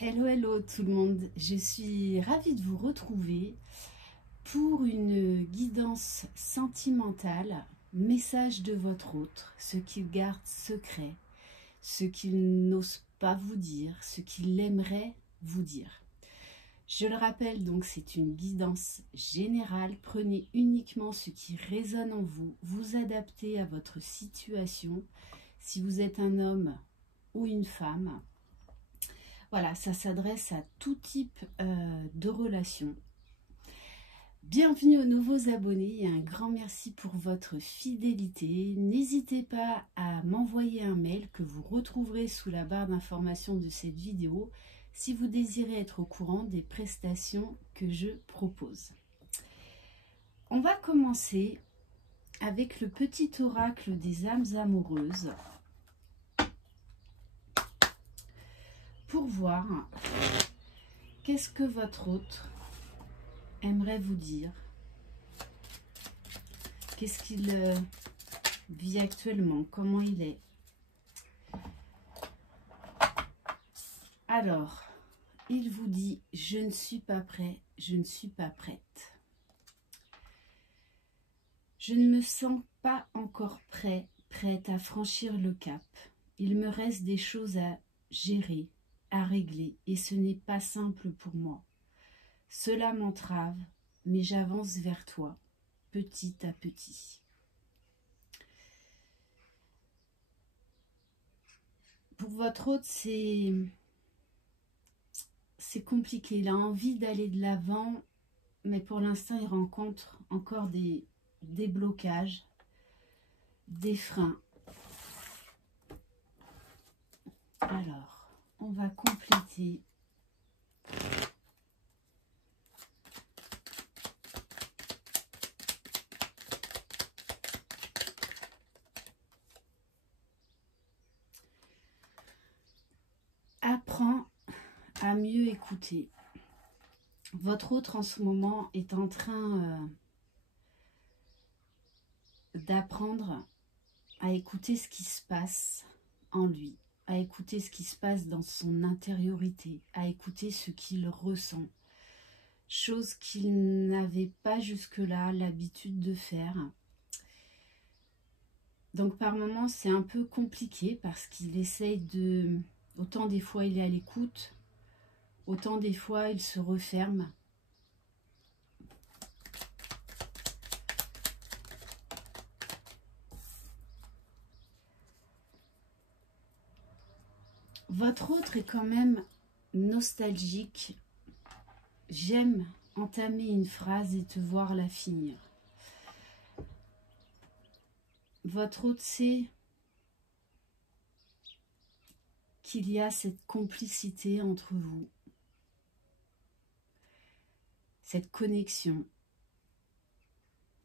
Hello, hello tout le monde, je suis ravie de vous retrouver pour une guidance sentimentale, message de votre autre, ce qu'il garde secret, ce qu'il n'ose pas vous dire, ce qu'il aimerait vous dire. Je le rappelle, donc c'est une guidance générale, prenez uniquement ce qui résonne en vous, vous adaptez à votre situation, si vous êtes un homme ou une femme. Voilà, ça s'adresse à tout type de relations. Bienvenue aux nouveaux abonnés et un grand merci pour votre fidélité. N'hésitez pas à m'envoyer un mail que vous retrouverez sous la barre d'information de cette vidéo si vous désirez être au courant des prestations que je propose. On va commencer avec le petit oracle des âmes amoureuses pour voir qu'est-ce que votre autre aimerait vous dire. Qu'est-ce qu'il vit actuellement, comment il est. Alors, il vous dit « Je ne suis pas prêt, je ne suis pas prête. Je ne me sens pas encore prête à franchir le cap. Il me reste des choses à gérer, à régler, et ce n'est pas simple pour moi. Cela m'entrave, mais j'avance vers toi, petit à petit. » Pour votre autre, c'est compliqué. Il a envie d'aller de l'avant, mais pour l'instant, il rencontre encore des blocages, des freins. Alors, on va compléter. Apprends à mieux écouter. Votre autre en ce moment est en train d'apprendre à écouter ce qui se passe en lui, à écouter ce qui se passe dans son intériorité, à écouter ce qu'il ressent, chose qu'il n'avait pas jusque-là l'habitude de faire. Donc par moments c'est un peu compliqué parce qu'il essaye de... Autant des fois il est à l'écoute, autant des fois il se referme. Votre autre est quand même nostalgique. J'aime entamer une phrase et te voir la finir. Votre autre sait qu'il y a cette complicité entre vous, cette connexion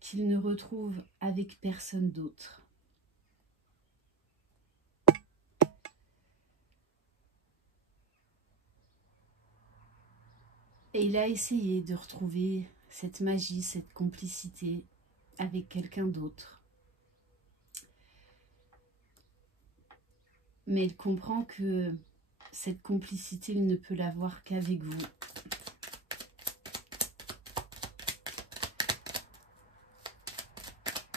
qu'il ne retrouve avec personne d'autre. Et il a essayé de retrouver cette magie, cette complicité avec quelqu'un d'autre. Mais il comprend que cette complicité, il ne peut l'avoir qu'avec vous.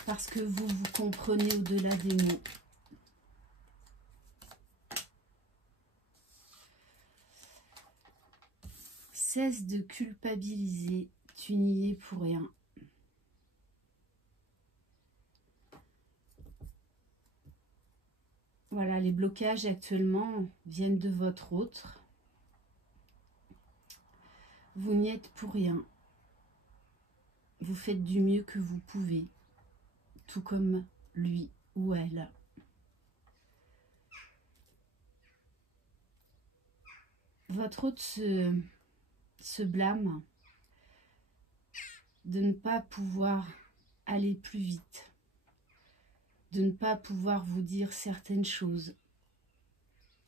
Parce que vous vous comprenez au-delà des mots. Cesse de culpabiliser, tu n'y es pour rien. Voilà, les blocages actuellement viennent de votre autre. Vous n'y êtes pour rien. Vous faites du mieux que vous pouvez, tout comme lui ou elle. Votre autre se blâme de ne pas pouvoir aller plus vite, de ne pas pouvoir vous dire certaines choses,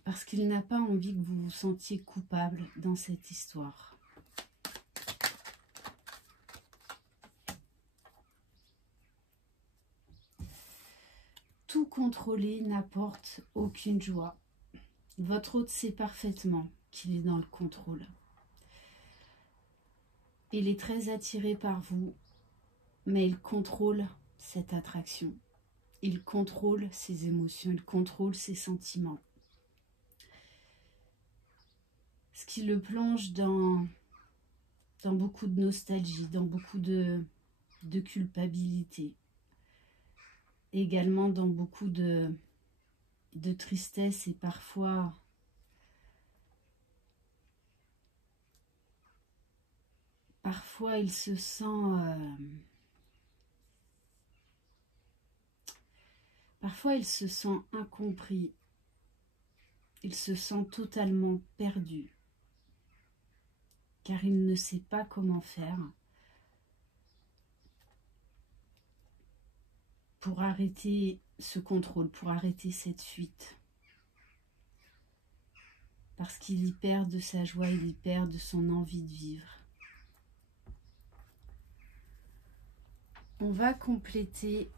parce qu'il n'a pas envie que vous vous sentiez coupable dans cette histoire. Tout contrôler n'apporte aucune joie. Votre autre sait parfaitement qu'il est dans le contrôle. Il est très attiré par vous, mais il contrôle cette attraction. Il contrôle ses émotions, il contrôle ses sentiments. Ce qui le plonge dans beaucoup de nostalgie, dans beaucoup de culpabilité. Également dans beaucoup de tristesse et parfois il se sent incompris, il se sent totalement perdu, car il ne sait pas comment faire pour arrêter ce contrôle, pour arrêter cette fuite. Parce qu'il y perd de sa joie, il y perd de son envie de vivre. On va compléter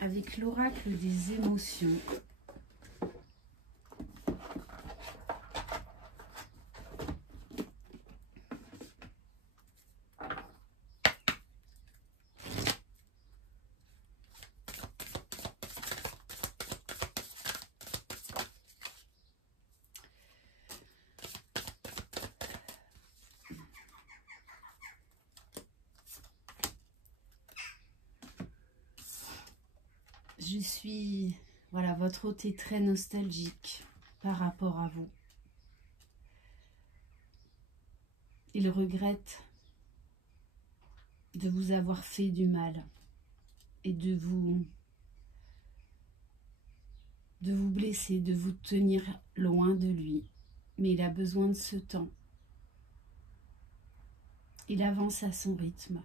avec l'oracle des émotions. Voilà, votre hôte est très nostalgique par rapport à vous. Il regrette de vous avoir fait du mal et de vous blesser, de vous tenir loin de lui. Mais il a besoin de ce temps. Il avance à son rythme.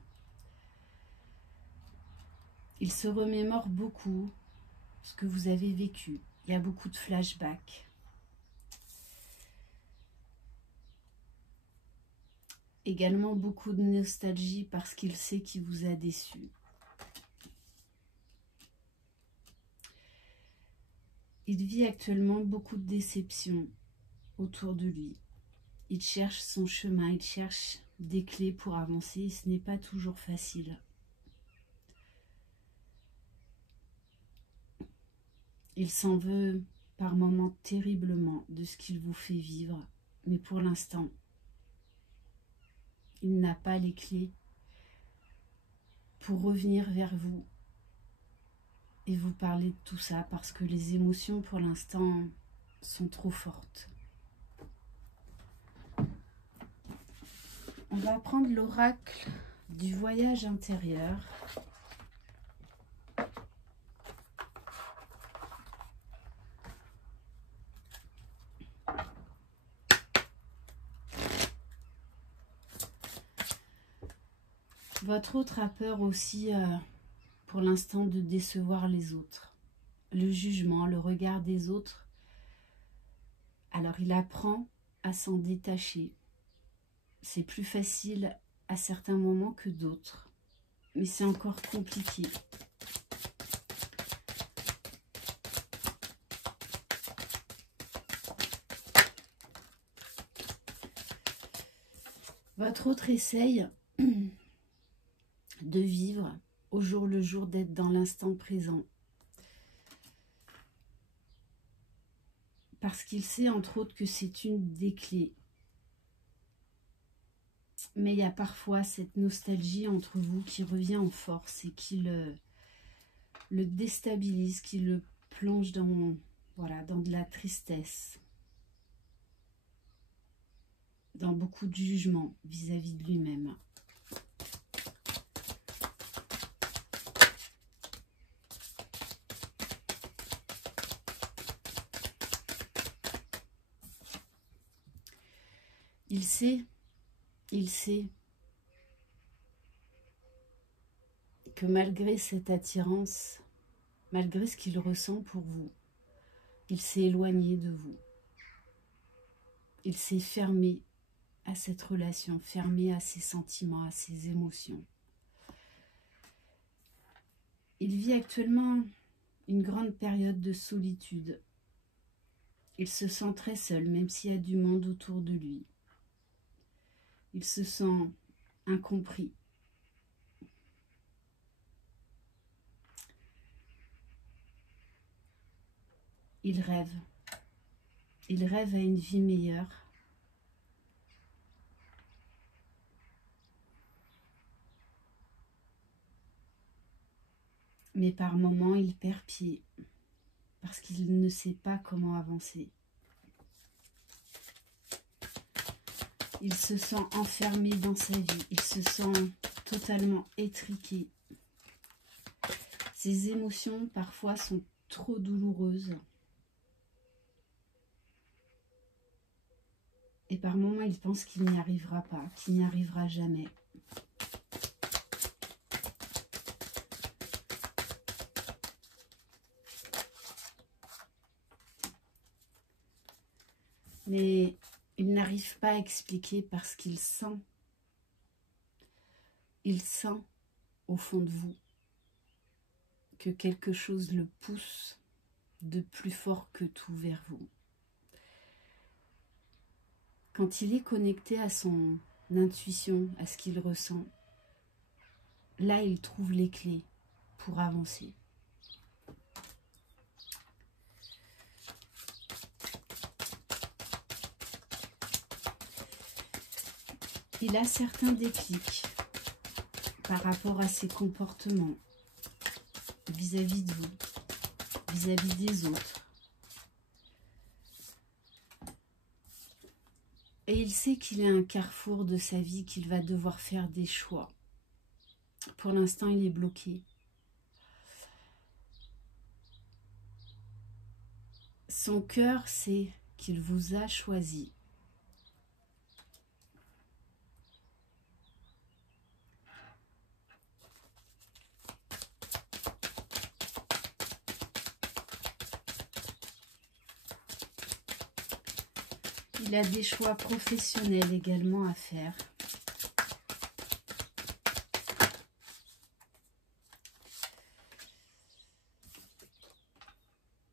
Il se remémore beaucoup ce que vous avez vécu. Il y a beaucoup de flashbacks. Également beaucoup de nostalgie parce qu'il sait qu'il vous a déçu. Il vit actuellement beaucoup de déceptions autour de lui. Il cherche son chemin, il cherche des clés pour avancer. Ce n'est pas toujours facile. Il s'en veut par moments terriblement de ce qu'il vous fait vivre, mais pour l'instant, il n'a pas les clés pour revenir vers vous et vous parler de tout ça parce que les émotions pour l'instant sont trop fortes. On va prendre l'oracle du voyage intérieur. Votre autre a peur aussi, pour l'instant, de décevoir les autres. Le jugement, le regard des autres. Alors, il apprend à s'en détacher. C'est plus facile à certains moments que d'autres. Mais c'est encore compliqué. Votre autre essaye de vivre au jour le jour, d'être dans l'instant présent. Parce qu'il sait entre autres que c'est une des clés. Mais il y a parfois cette nostalgie entre vous qui revient en force et qui le déstabilise, qui le plonge dans, voilà, dans de la tristesse, dans beaucoup de jugement vis-à-vis de lui-même. Il sait que malgré cette attirance, malgré ce qu'il ressent pour vous, il s'est éloigné de vous. Il s'est fermé à cette relation, fermé à ses sentiments, à ses émotions. Il vit actuellement une grande période de solitude. Il se sent très seul, même s'il y a du monde autour de lui. Il se sent incompris. Il rêve. Il rêve à une vie meilleure. Mais par moments, il perd pied parce qu'il ne sait pas comment avancer. Il se sent enfermé dans sa vie. Il se sent totalement étriqué. Ses émotions, parfois, sont trop douloureuses. Et par moments, il pense qu'il n'y arrivera pas, qu'il n'y arrivera jamais. Mais il n'arrive pas à expliquer parce qu'il sent. Il sent au fond de vous que quelque chose le pousse de plus fort que tout vers vous. Quand il est connecté à son intuition, à ce qu'il ressent, là il trouve les clés pour avancer. Il a certains déclics par rapport à ses comportements vis-à-vis de vous, vis-à-vis des autres. Et il sait qu'il est à un carrefour de sa vie, qu'il va devoir faire des choix. Pour l'instant, il est bloqué. Son cœur sait qu'il vous a choisi. Il a des choix professionnels également à faire.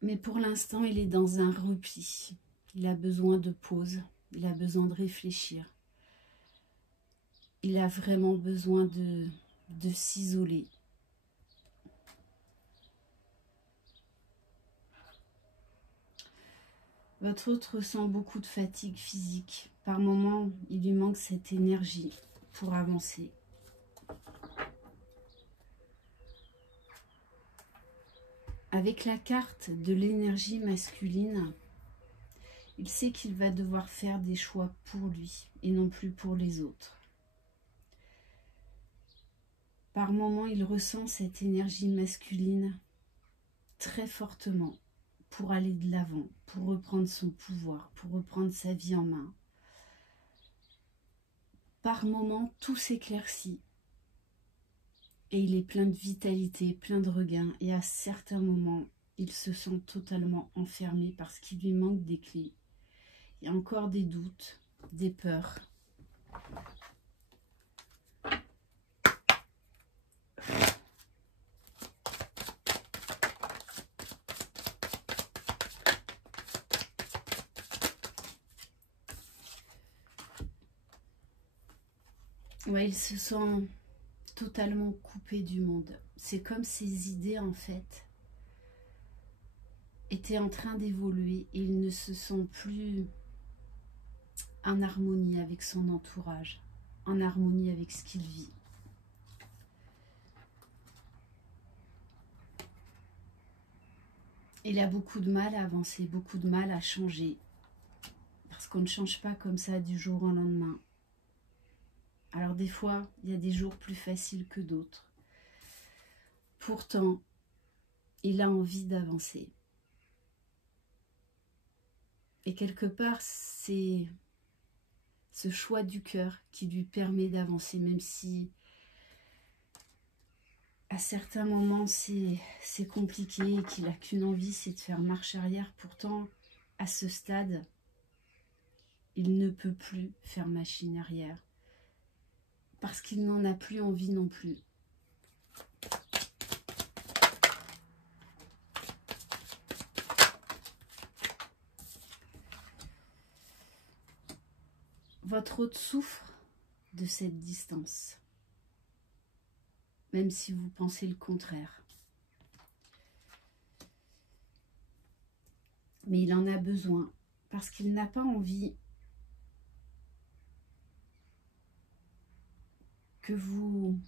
Mais pour l'instant, il est dans un repli. Il a besoin de pause. Il a besoin de réfléchir. Il a vraiment besoin de s'isoler. Votre autre ressent beaucoup de fatigue physique. Par moments, il lui manque cette énergie pour avancer. Avec la carte de l'énergie masculine, il sait qu'il va devoir faire des choix pour lui et non plus pour les autres. Par moments, il ressent cette énergie masculine très fortement pour aller de l'avant, pour reprendre son pouvoir, pour reprendre sa vie en main. Par moments, tout s'éclaircit et il est plein de vitalité, plein de regain. Et à certains moments, il se sent totalement enfermé parce qu'il lui manque des clés. Il y a encore des doutes, des peurs. Ouais, il se sent totalement coupé du monde. C'est comme ses idées, en fait, étaient en train d'évoluer et il ne se sent plus en harmonie avec son entourage, en harmonie avec ce qu'il vit. Il a beaucoup de mal à avancer, beaucoup de mal à changer, parce qu'on ne change pas comme ça du jour au lendemain. Alors des fois, il y a des jours plus faciles que d'autres. Pourtant, il a envie d'avancer. Et quelque part, c'est ce choix du cœur qui lui permet d'avancer, même si à certains moments c'est compliqué et qu'il n'a qu'une envie, c'est de faire marche arrière. Pourtant, à ce stade, il ne peut plus faire machine arrière parce qu'il n'en a plus envie non plus. votre hôte souffre de cette distance, même si vous pensez le contraire. Mais il en a besoin parce qu'il n'a pas envie que vous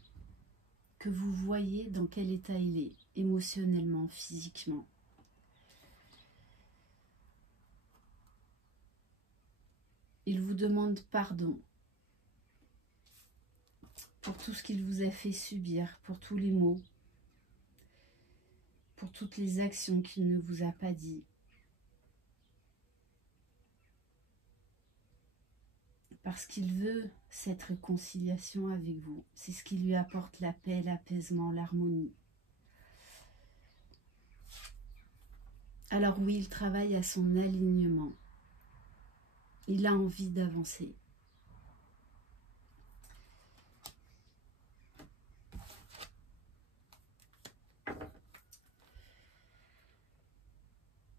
voyez dans quel état il est, émotionnellement, physiquement. Il vous demande pardon pour tout ce qu'il vous a fait subir, pour tous les maux, pour toutes les actions qu'il ne vous a pas dit. Parce qu'il veut cette réconciliation avec vous. C'est ce qui lui apporte la paix, l'apaisement, l'harmonie. Alors oui, il travaille à son alignement. Il a envie d'avancer.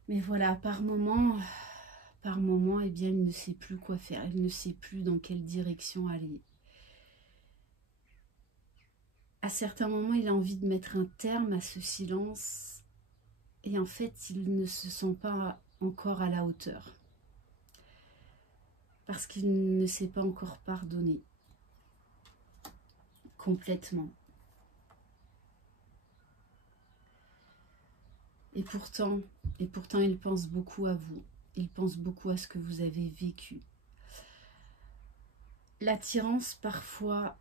Mais voilà, par moment, eh bien, il ne sait plus quoi faire. Il ne sait plus dans quelle direction aller. À certains moments, il a envie de mettre un terme à ce silence. Et en fait, il ne se sent pas encore à la hauteur. Parce qu'il ne s'est pas encore pardonné. Complètement. Et pourtant, il pense beaucoup à vous. Il pense beaucoup à ce que vous avez vécu. L'attirance, parfois,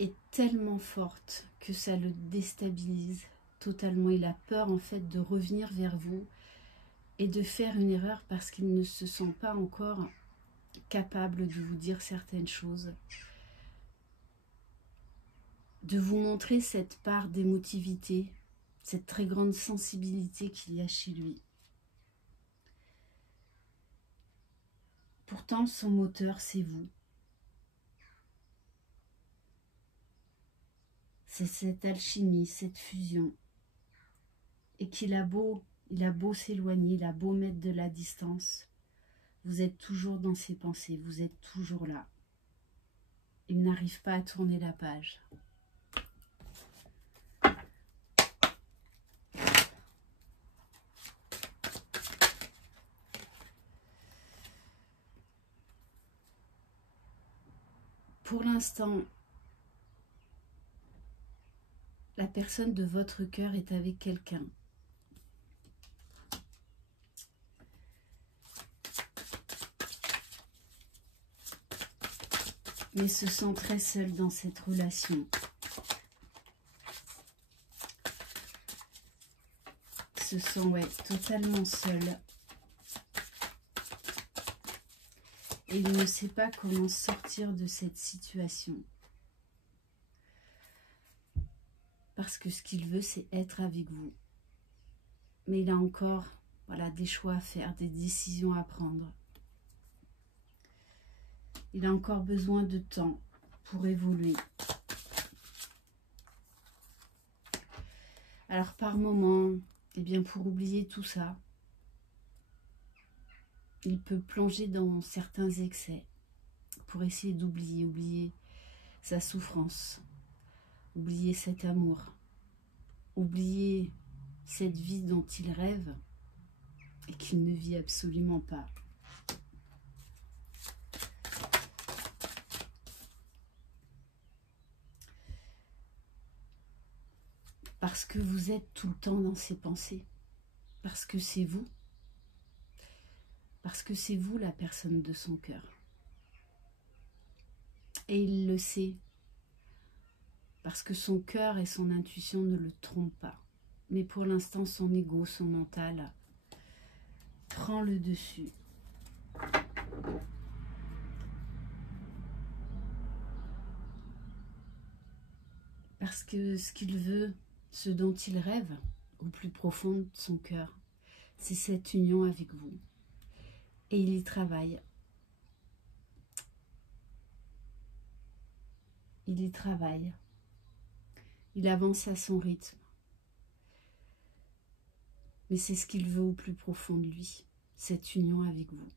est tellement forte que ça le déstabilise totalement. Il a peur, en fait, de revenir vers vous et de faire une erreur parce qu'il ne se sent pas encore capable de vous dire certaines choses. De vous montrer cette part d'émotivité, cette très grande sensibilité qu'il y a chez lui. Pourtant, son moteur, c'est vous. C'est cette alchimie, cette fusion. Et qu'il a beau, il a beau s'éloigner, il a beau mettre de la distance, vous êtes toujours dans ses pensées, vous êtes toujours là. Il n'arrive pas à tourner la page. Pour l'instant, la personne de votre cœur est avec quelqu'un. Mais se sent très seul dans cette relation. Se sent totalement seul. Et il ne sait pas comment sortir de cette situation. Parce que ce qu'il veut, c'est être avec vous. Mais il a encore des choix à faire, des décisions à prendre. Il a encore besoin de temps pour évoluer. Alors par moment, eh bien pour oublier tout ça, il peut plonger dans certains excès pour essayer oublier sa souffrance, oublier cet amour, oublier cette vie dont il rêve et qu'il ne vit absolument pas. Parce que vous êtes tout le temps dans ses pensées. Parce que c'est vous. Parce que c'est vous la personne de son cœur. Et il le sait. Parce que son cœur et son intuition ne le trompent pas. Mais pour l'instant, son ego, son mental, prend le dessus. Parce que ce qu'il veut, ce dont il rêve, au plus profond de son cœur, c'est cette union avec vous. Et il y travaille. Il y travaille. Il avance à son rythme. Mais c'est ce qu'il veut au plus profond de lui, cette union avec vous.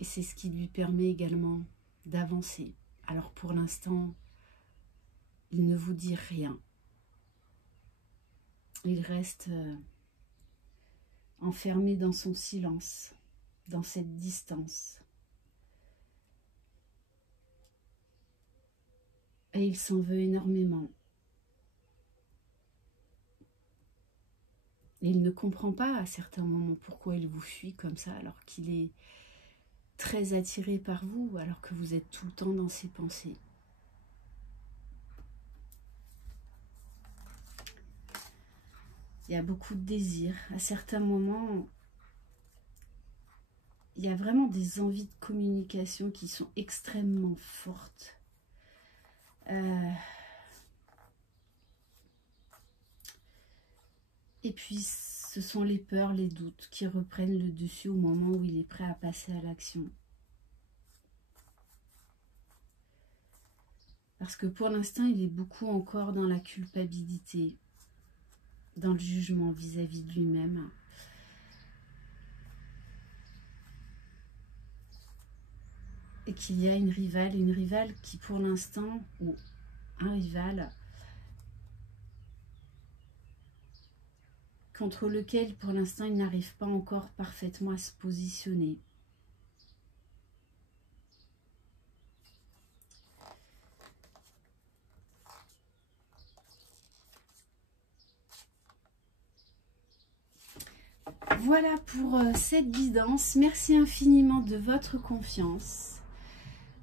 Et c'est ce qui lui permet également d'avancer. Alors pour l'instant, il ne vous dit rien. Il reste enfermé dans son silence, dans cette distance. Et il s'en veut énormément. Et il ne comprend pas à certains moments pourquoi il vous fuit comme ça, alors qu'il est très attiré par vous, alors que vous êtes tout le temps dans ses pensées. Il y a beaucoup de désirs. À certains moments, il y a vraiment des envies de communication qui sont extrêmement fortes. Et puis, ce sont les peurs, les doutes qui reprennent le dessus au moment où il est prêt à passer à l'action. Parce que pour l'instant, il est beaucoup encore dans la culpabilité, dans le jugement vis-à-vis de lui-même. Et qu'il y a une rivale qui pour l'instant, ou un rival, contre lequel pour l'instant il n'arrive pas encore parfaitement à se positionner. Voilà pour cette guidance. Merci infiniment de votre confiance.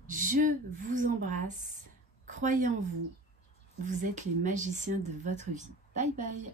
Je vous embrasse. Croyez en vous. Vous êtes les magiciens de votre vie. Bye bye.